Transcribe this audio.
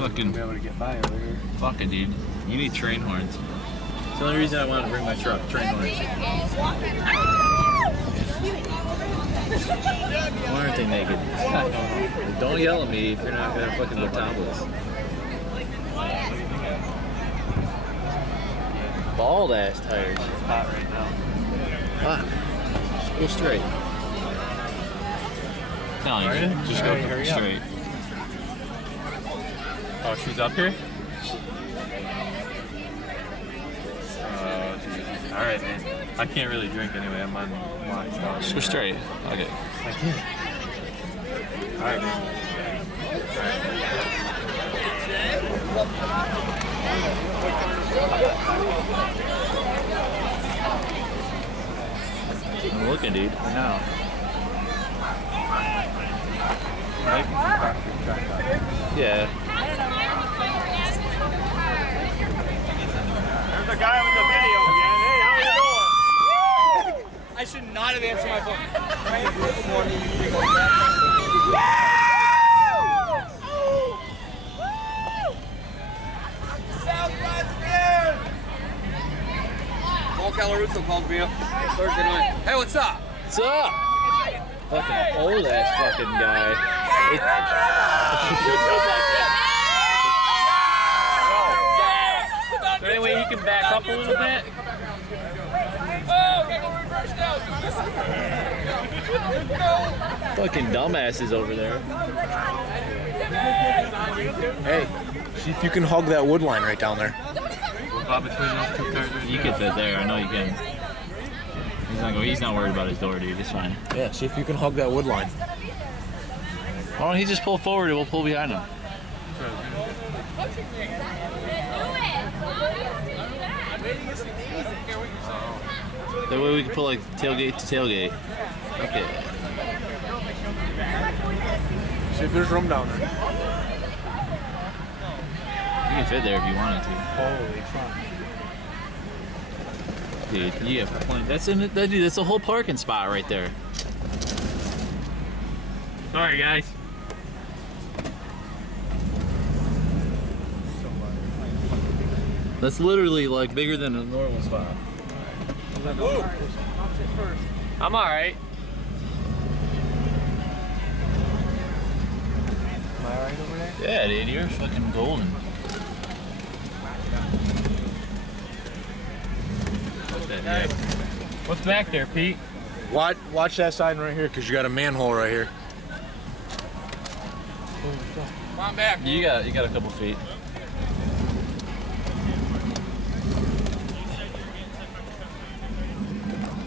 Fucking. Be able to get by over here. Fuck it, dude. You need train horns. It's the only reason I wanted to bring my truck. Train horns. Why aren't they naked? Don't yell at me if you're not gonna fucking go topless. Bald ass tires. It's hot right now. Fuck. Go straight. Telling you, just go straight. Oh, she's up here? Oh, Jesus. Alright, man. I can't really drink anyway. I'm on watch. Just go straight. Okay. I can't. Alright, man. I'm looking, dude. I know. Right? Yeah. There's a guy with the video again. Hey, how you doing? I should not have answered my phone. Paul Calaruso called me up Thursday night. Hey, what's up? What's up? Fucking old ass fucking guy. Is there any way he can back up a little bit? Fucking dumbasses over there. Hey, see if you can hug that wood line right down there. About between those two cars. You can fit there. I know you can. He's not worried about his door, dude. It's fine. Yeah, see if you can hug that wood line. Why don't he just pull forward and we'll pull behind him? That way we can pull like tailgate to tailgate. Okay. See if there's room down there. You can fit there if you wanted to. Holy fuck. Dude, you have plenty. That's in it. Dude, that's a whole parking spot right there. Sorry, guys. That's literally like bigger than a normal spot. I'm alright. Am I alright over there? Yeah, dude, you're fucking golden. What's that? Yeah. What's back there, Pete? Watch that sign right here, because you got a manhole right here. Come on back. You got a couple feet.